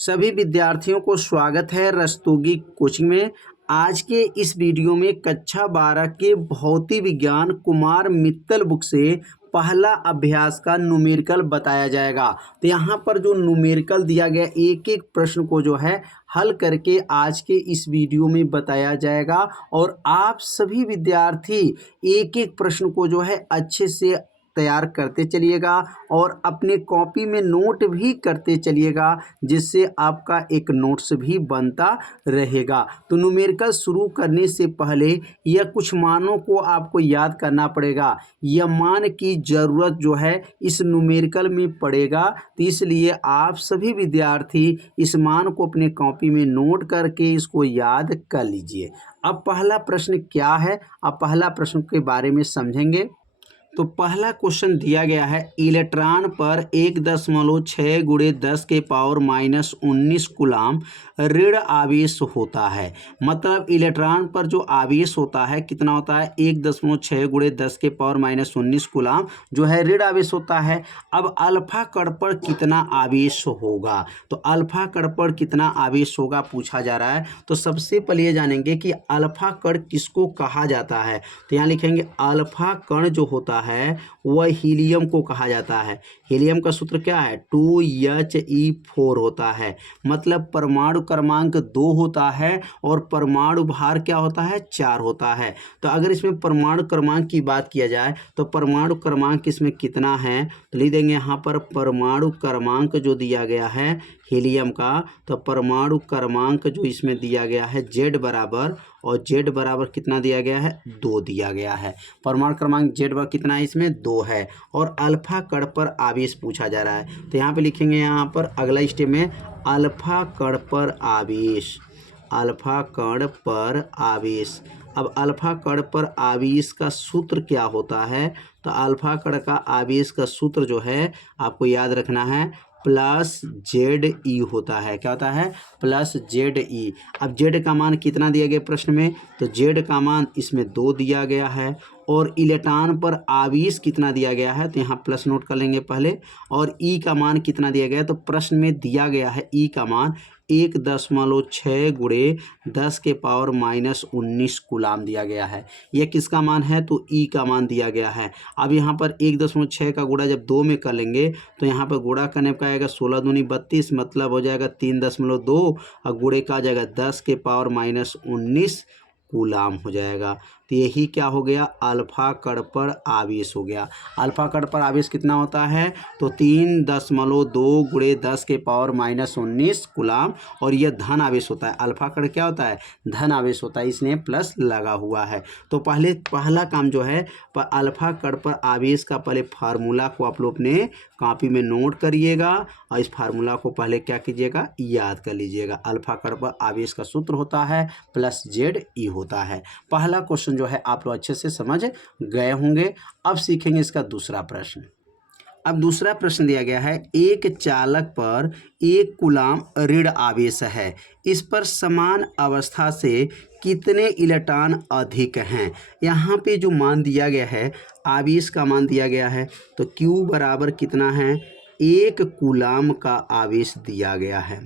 सभी विद्यार्थियों को स्वागत है रस्तोगी कोचिंग में। आज के इस वीडियो में कक्षा 12 के भौतिक विज्ञान कुमार मित्तल बुक से पहला अभ्यास का न्यूमेरिकल बताया जाएगा। तो यहाँ पर जो न्यूमेरिकल दिया गया एक एक प्रश्न को जो है हल करके आज के इस वीडियो में बताया जाएगा और आप सभी विद्यार्थी एक एक प्रश्न को जो है अच्छे से तैयार करते चलिएगा और अपने कॉपी में नोट भी करते चलिएगा, जिससे आपका एक नोट्स भी बनता रहेगा। तो न्यूमेरिकल शुरू करने से पहले यह कुछ मानों को आपको याद करना पड़ेगा। यह मान की ज़रूरत जो है इस न्यूमेरिकल में पड़ेगा, तो इसलिए आप सभी विद्यार्थी इस मान को अपने कॉपी में नोट करके इसको याद कर लीजिए। अब पहला प्रश्न क्या है, अब पहला प्रश्न के बारे में समझेंगे। तो पहला क्वेश्चन दिया गया है, इलेक्ट्रॉन पर 1.6 × 10⁻⁻19 कूलाम ऋण आवेश होता है। मतलब इलेक्ट्रॉन पर जो आवेश होता है कितना होता है, 1.6 × 10⁻⁻19 कूलाम जो है ऋण आवेश होता है। अब अल्फा कण पर कितना आवेश होगा, तो अल्फा कण पर कितना आवेश होगा पूछा जा रहा है। तो सबसे पहले ये जानेंगे कि अल्फा कण किसको कहा जाता है। तो यहाँ लिखेंगे अल्फा कण जो होता है वह हीलियम को कहा जाता है। हीलियम का सूत्र क्या है, 2He4 होता है। मतलब परमाणु क्रमांक 2 होता है और परमाणु भार क्या होता है, 4 होता है। तो अगर इसमें परमाणु क्रमांक की बात किया जाए तो परमाणु क्रमांक इसमें कितना है, तो लिख देंगे यहाँ पर परमाणु क्रमांक जो दिया गया है हीलियम का, तो परमाणु क्रमांक जो इसमें दिया गया है Z बराबर, और Z बराबर कितना दिया गया है, 2 दिया गया है। परमाणु क्रमांक Z बराबर कितना है, इसमें 2 है। और अल्फा कण पर आवेश पूछा जा रहा है, तो यहाँ पे लिखेंगे यहाँ पर अगला स्टेप में अल्फा कण पर आवेश, अल्फा कण पर आवेश। अब अल्फा कण पर आवेश का सूत्र क्या होता है, तो अल्फा कण का आवेश का सूत्र जो है आपको याद रखना है +ZE होता है। क्या होता है, +ZE। अब Z का मान कितना दिया गया प्रश्न में, तो Z का मान इसमें 2 दिया गया है। और इलेक्ट्रॉन पर आवेश कितना दिया गया है, तो यहाँ प्लस नोट कर लेंगे पहले। और E का मान कितना दिया गया है, तो प्रश्न में दिया गया है E का मान 1.6 × 10⁻⁻19 कूलाम दिया गया है। यह किसका मान है, तो E का मान दिया गया है। अब यहाँ पर 1.6 का गुणा जब 2 में कर लेंगे तो यहाँ पर गुणा करने का आएगा 16 दूनी 32, मतलब हो जाएगा 3.2 और गुणे का आ जाएगा 10⁻⁻19 कूलाम हो जाएगा। तो यही क्या हो गया, अल्फा कण पर आवेश हो गया। अल्फा कण पर आवेश कितना होता है, तो 3.2 × 10⁻⁻19 कूलाम, और यह धन आवेश होता है। अल्फा कण क्या होता है, धन आवेश होता है, इसलिए प्लस लगा हुआ है। तो पहला काम जो है अल्फा कण पर आवेश का पहले फार्मूला को आप लोग अपने कॉपी में नोट करिएगा और इस फार्मूला को पहले क्या कीजिएगा, याद कर लीजिएगा। अल्फा कण पर आवेश का सूत्र होता है +ZE होता है। पहला क्वेश्चन जो है आप लोग अच्छे से समझ गए होंगे। अब सीखेंगे इसका दूसरा प्रश्न। अब दूसरा प्रश्न दिया गया है, एक चालक पर 1 कूलाम ऋण आवेश है, इस पर समान अवस्था से कितने इलेक्ट्रॉन अधिक हैं। यहाँ पे जो मान दिया गया है, आवेश का मान दिया गया है, तो Q बराबर कितना है, 1 कूलाम का आवेश दिया गया है।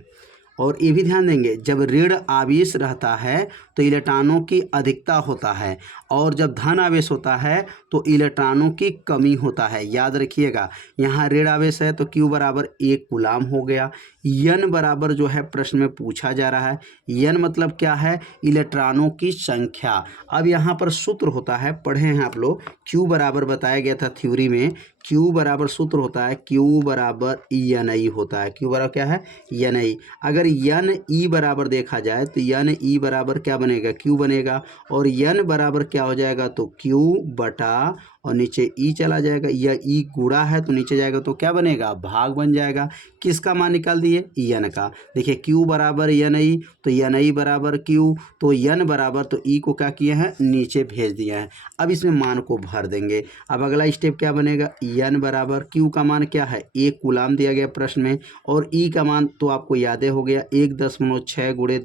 और ये भी ध्यान देंगे, जब ऋण आवेश रहता है तो इलेक्ट्रॉनों की अधिकता होता है, और जब धन आवेश होता है तो इलेक्ट्रॉनों की कमी होता है। याद रखिएगा, यहाँ ऋण आवेश है तो Q बराबर 1 कूलाम हो गया। N बराबर जो है प्रश्न में पूछा जा रहा है, N मतलब क्या है, इलेक्ट्रॉनों की संख्या। अब यहाँ पर सूत्र होता है, पढ़े हैं आप लोग, Q बराबर बताया गया था थ्योरी में, Q बराबर सूत्र होता है Q बराबर NI होता है। Q बराबर क्या है, NI। अगर NE बराबर देखा जाए तो NE बराबर क्या बनेगा, Q बनेगा, और N बराबर क्या हो जाएगा, तो Q बटा और नीचे E चला जाएगा, या E गुणा है तो नीचे जाएगा तो क्या बनेगा, भाग बन जाएगा। किसका मान निकाल दिए, N का। देखिए Q बराबर NI, तो NI बराबर Q, तो N बराबर, तो E को क्या किए हैं, नीचे भेज दिए हैं। अब इसमें मान को भर देंगे। अब अगला स्टेप क्या बनेगा, N बराबर, Q का मान क्या है, 1 कूलाम दिया गया प्रश्न में, और E का मान तो आपको याद हो गया 1.6 ×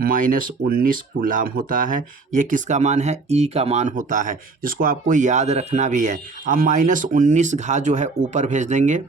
10⁻⁻19 कूलाम होता है। ये किसका मान है, E का मान होता है। इसको आपको याद रखना भी है। अब -19 घात जो है ऊपर भेज देंगे,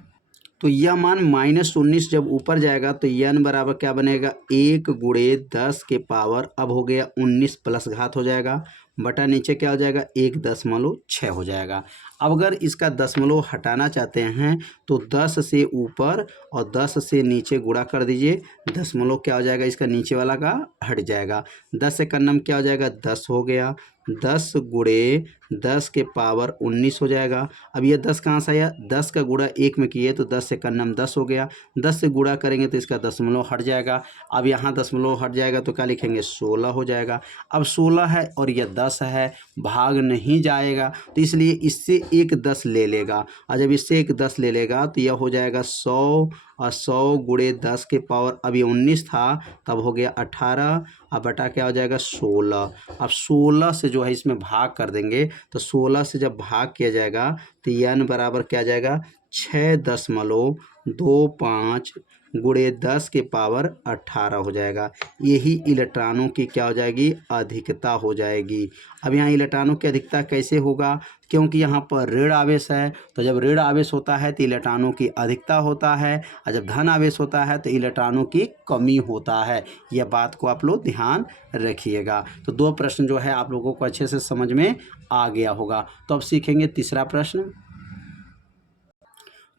तो यह मान -19 जब ऊपर जाएगा तो n बराबर क्या बनेगा, 1 गुणे 10 के पावर अब हो गया 19 प्लस घात हो जाएगा, बटा नीचे क्या हो जाएगा 1.6 हो जाएगा। अब अगर इसका दशमलव हटाना चाहते हैं तो 10 से ऊपर और 10 से नीचे गुणा कर दीजिए, दशमलव क्या हो जाएगा इसका नीचे वाला का हट जाएगा, 10 से कन्नम क्या हो जाएगा 10 हो गया, 10 गुणे 10 के पावर 19 हो जाएगा। अब ये 10 कहाँ से आया, 10 का गुणा 1 में किए तो 10 से कन्नम 10 हो गया, 10 से गुणा करेंगे तो इसका दशमलव हट जाएगा। अब यहाँ दशमलव हट जाएगा तो क्या लिखेंगे 16 हो जाएगा। अब 16 है और यह 10 है, भाग नहीं जाएगा तो इसलिए इससे एक 10 ले लेगा, और जब इससे एक 10 ले लेगा तो यह हो जाएगा 100, और 100 गुणे 10 के पावर अब ये 19 था तब हो गया 18, अब बटा क्या हो जाएगा 16। अब 16 से जो है इसमें भाग कर देंगे तो 16 से जब भाग किया जाएगा तो n बराबर क्या आ जाएगा 6.25 गुणे 10 के पावर 18 हो जाएगा। यही इलेक्ट्रॉनों की क्या हो जाएगी, अधिकता हो जाएगी। अब यहाँ इलेक्ट्रॉनों की अधिकता कैसे होगा, क्योंकि यहाँ पर ऋण आवेश है, तो जब ऋण आवेश होता है तो इलेक्ट्रॉनों की अधिकता होता है, और जब धन आवेश होता है तो इलेक्ट्रॉनों की कमी होता है। यह बात को आप लोग ध्यान रखिएगा। तो 2 प्रश्न जो है आप लोगों को अच्छे से समझ में आ गया होगा। तो अब सीखेंगे तीसरा प्रश्न।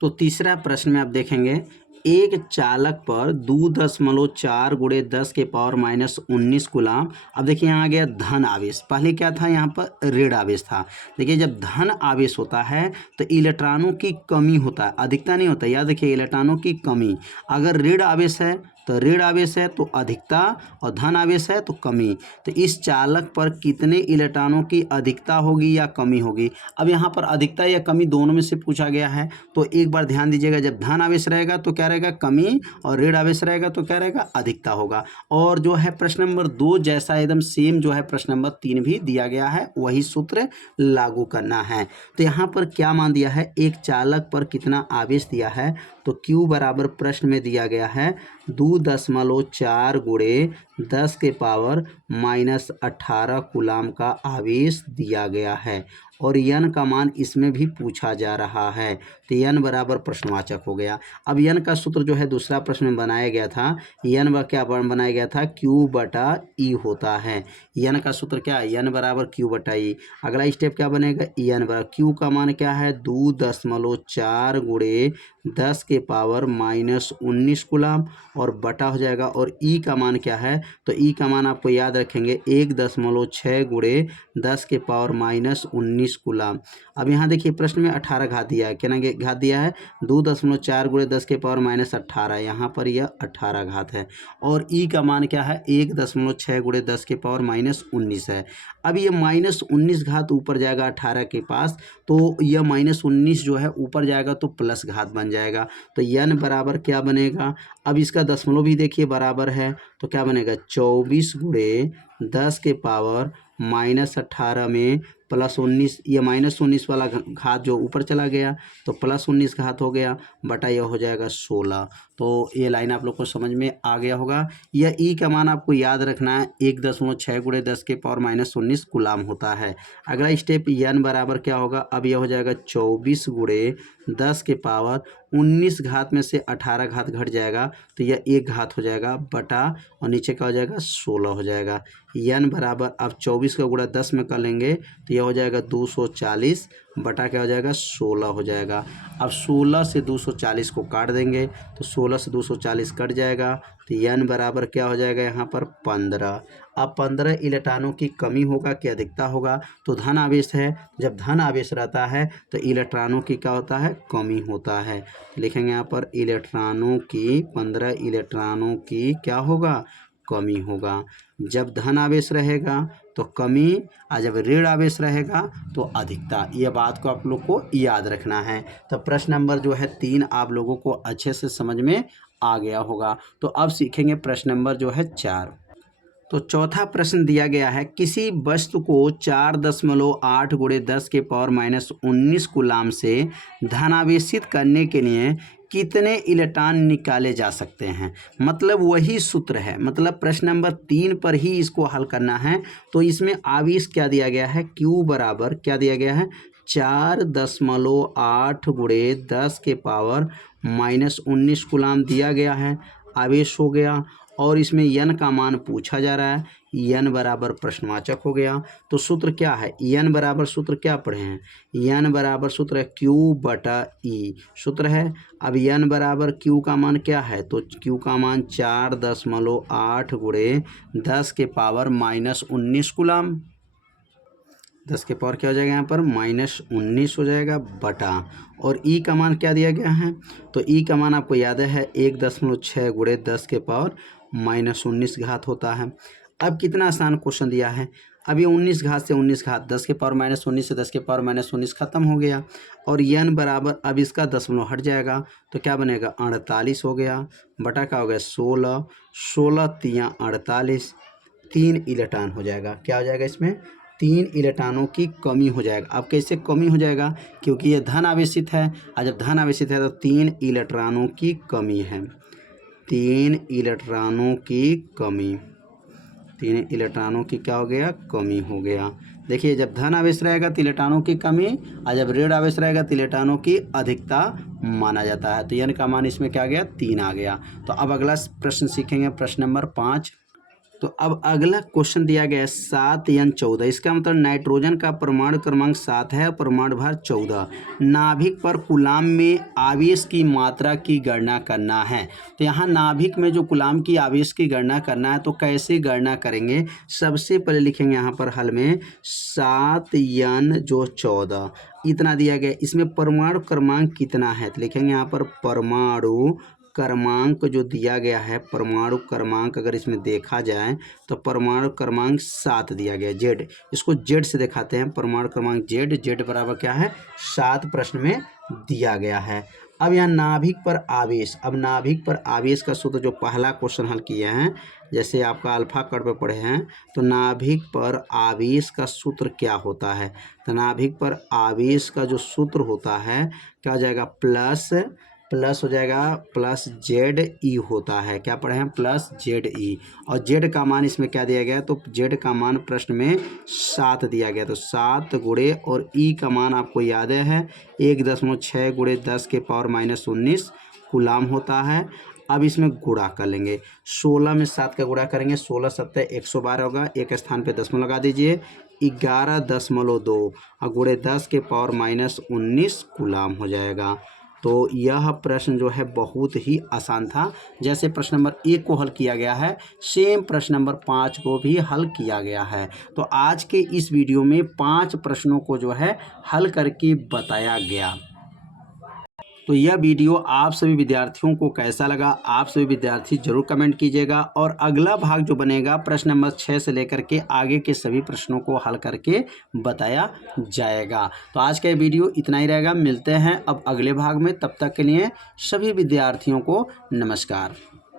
तो तीसरा प्रश्न में आप देखेंगे, एक चालक पर 2.4 गुणे 10 के पावर -19 कूलाम। अब देखिए यहाँ आ गया धन आवेश, पहले क्या था यहाँ पर ऋण आवेश था। देखिए जब धन आवेश होता है तो इलेक्ट्रॉनों की कमी होता है, अधिकता नहीं होता। याद रखिए इलेक्ट्रॉनों की कमी। अगर ऋण आवेश है तो ऋण आवेश है तो अधिकता, और धन आवेश है तो कमी। तो इस चालक पर कितने इलेक्ट्रॉनों की अधिकता होगी या कमी होगी। अब यहाँ पर अधिकता या कमी दोनों में से पूछा गया है, तो एक बार ध्यान दीजिएगा, जब धन आवेश रहेगा तो क्या रहेगा कमी, और ऋण आवेश रहेगा तो क्या रहेगा अधिकता होगा। और जो है प्रश्न नंबर 2 जैसा एकदम सेम जो है प्रश्न नंबर 3 भी दिया गया है, वही सूत्र लागू करना है। तो यहाँ पर क्या मान दिया है, एक चालक पर कितना आवेश दिया है, तो Q बराबर प्रश्न में दिया गया है 2.4 गुणे 10 के पावर -18 कूलाम का आवेश दिया गया है, और n का मान इसमें भी पूछा जा रहा है। तो n बराबर प्रश्नवाचक हो गया। अब n का सूत्र जो है दूसरा प्रश्न में बनाया गया था, n क्या बनाया गया था, Q बटा E होता है। n का सूत्र क्या है, n बराबर Q बटा E। अगला स्टेप क्या बनेगा, n बराबर Q का मान क्या है 2.4 गुणे 10 के पावर -19 कूलाम, और बटा हो जाएगा, और E का मान क्या है, तो E का मान आपको याद रखेंगे 1.6 गुणे 10 के पावर -19 कूलाम। अब यहाँ देखिए प्रश्न में 18 घात दिया है, क्या घात दिया है 2.4 गुणे 10 के पावर -18, यहाँ पर यह 18 घात है, और E का मान क्या है 1.6 गुणे 10 के पावर -19 है। अब ये -19 घात ऊपर जाएगा 18 के पास, तो यह -19 जो है ऊपर जाएगा तो प्लस घात बन जाएगा। तो n बराबर क्या बनेगा, अब इसका दशमलव भी देखिए बराबर है, तो क्या बनेगा 24 गुणे 10 के पावर -18 में +19, ये -19 वाला घात जो ऊपर चला गया तो +19 घात हो गया, बटा यह हो जाएगा 16। तो ये लाइन आप लोग को समझ में आ गया होगा। यह E का मान आपको याद रखना है 1.6 गुणे 10 के पावर -19 कूलाम होता है। अगला स्टेप n बराबर क्या होगा, अब यह हो जाएगा 24 गुणे 10 के पावर 19 घात में से 18 घात घट जाएगा तो यह 1 घात हो जाएगा, बटा और नीचे क्या हो जाएगा 16 हो जाएगा। n बराबर अब 24 का गुणा 10 में कर लेंगे तो यह हो जाएगा 240, बटा क्या हो जाएगा 16 हो जाएगा। अब 16 से 240 को काट देंगे तो 16 से 240 कट जाएगा, तो n बराबर क्या हो जाएगा यहाँ पर 15। अब 15 इलेक्ट्रॉनों की कमी होगा कि अधिकता होगा, तो धन आवेश है, जब धन आवेश रहता है तो इलेक्ट्रॉनों की क्या होता है कमी होता है। लिखेंगे यहाँ पर इलेक्ट्रॉनों की 15 इलेक्ट्रॉनों की क्या होगा कमी होगा। जब धन आवेश रहेगा तो कमी, और जब ऋण आवेश रहेगा तो अधिकता। यह बात को आप लोग को याद रखना है। तो प्रश्न नंबर जो है 3 आप लोगों को अच्छे से समझ में आ गया होगा। तो अब सीखेंगे प्रश्न नंबर जो है 4। तो चौथा प्रश्न दिया गया है, किसी वस्तु को 4.8 गुणे 10 के पावर -19 कूलाम से धनावेशित करने के लिए कितने इलेक्ट्रॉन निकाले जा सकते हैं। मतलब वही सूत्र है, मतलब प्रश्न नंबर 3 पर ही इसको हल करना है। तो इसमें आवेश क्या दिया गया है, Q बराबर क्या दिया गया है 4.8 गुणे 10 के पावर -19 कूलाम दिया गया है, आवेश हो गया और इसमें n का मान पूछा जा रहा है, n बराबर प्रश्नवाचक हो गया। तो सूत्र क्या है, n बराबर सूत्र क्या पढ़े हैं, n बराबर सूत्र है Q बटा E सूत्र है। अब n बराबर Q का मान क्या है, तो Q का मान 4.8 गुणे 10 के पावर -19 कूलाम, 10 के पावर क्या हो जाएगा यहाँ पर -19 हो जाएगा बटा, और ई का मान क्या दिया गया है, तो ई का मान आपको याद है 1.6 गुणे 10 के पावर -19 घात होता है। अब कितना आसान क्वेश्चन दिया है, अब ये 19 घात से 19 घात 10 के पावर -19 से 10 के पावर -19 खत्म हो गया, और n बराबर अब इसका दशमलव हट जाएगा तो क्या बनेगा 48 हो गया बटा क्या हो गया 16, 16 तियाँ 48, 3 इलेक्ट्रॉन हो जाएगा, क्या हो जाएगा इसमें 3 इलेक्ट्रॉनों की कमी हो जाएगा। अब कैसे कमी हो जाएगा, क्योंकि ये धन आवेशित है, और जब धन आवेशित है तो 3 इलेक्ट्रॉनों की कमी है, 3 इलेक्ट्रॉनों की कमी, 3 इलेक्ट्रॉनों की क्या हो गया कमी हो गया। देखिए जब धन आवेश रहेगा तो इलेक्ट्रॉनों की कमी, और जब ऋण आवेश रहेगा तो इलेक्ट्रॉनों की अधिकता माना जाता है। तो n का मान इसमें क्या आ गया 3 आ गया। तो अब अगला प्रश्न सीखेंगे, प्रश्न नंबर 5। तो अब अगला क्वेश्चन दिया गया है 7n14, इसका मतलब नाइट्रोजन का परमाणु क्रमांक 7 है, परमाणु भार 14, नाभिक पर कूलाम में आवेश की मात्रा की गणना करना है। तो यहाँ नाभिक में जो कूलाम की आवेश की गणना करना है, तो कैसे गणना करेंगे, सबसे पहले लिखेंगे यहाँ पर हल में 7n14 इतना दिया गया, इसमें परमाणु क्रमांक कितना है, तो लिखेंगे यहाँ पर परमाणु क्रमांक जो दिया गया है, परमाणु क्रमांक अगर इसमें देखा जाए तो परमाणु क्रमांक 7 दिया गया, जेड, इसको जेड से दिखाते हैं, परमाणु क्रमांक जेड, जेड बराबर क्या है 7 प्रश्न में दिया गया है। अब यहाँ नाभिक पर आवेश, अब नाभिक पर आवेश का सूत्र जो पहला क्वेश्चन हल किए हैं, जैसे आपका अल्फा कट पे पढ़े हैं, तो नाभिक पर आवेश का सूत्र क्या होता है, तो नाभिक पर आवेश का जो सूत्र होता है क्या हो जाएगा प्लस हो जाएगा प्लस जेड ई होता है, क्या पढ़े हैं प्लस जेड ई, और जेड का मान इसमें क्या दिया गया, तो जेड का मान प्रश्न में 7 दिया गया, तो 7 गुणे और ई का मान आपको याद है 1.6 गुणे 10 के पावर -19 कूलाम होता है। अब इसमें गुणा कर लेंगे, 16 में 7 का गुणा करेंगे, 16 7 112 होगा, एक स्थान पे दशमलव लगा दीजिए, 11.2 और गुणे 10 के पावर -19 कूलाम हो जाएगा। तो यह प्रश्न जो है बहुत ही आसान था, जैसे प्रश्न नंबर 1 को हल किया गया है, सेम प्रश्न नंबर 5 को भी हल किया गया है। तो आज के इस वीडियो में 5 प्रश्नों को जो है हल करके बताया गया। तो यह वीडियो आप सभी विद्यार्थियों को कैसा लगा, आप सभी विद्यार्थी जरूर कमेंट कीजिएगा, और अगला भाग जो बनेगा प्रश्न नंबर 6 से लेकर के आगे के सभी प्रश्नों को हल करके बताया जाएगा। तो आज का ये वीडियो इतना ही रहेगा, मिलते हैं अब अगले भाग में, तब तक के लिए सभी विद्यार्थियों को नमस्कार।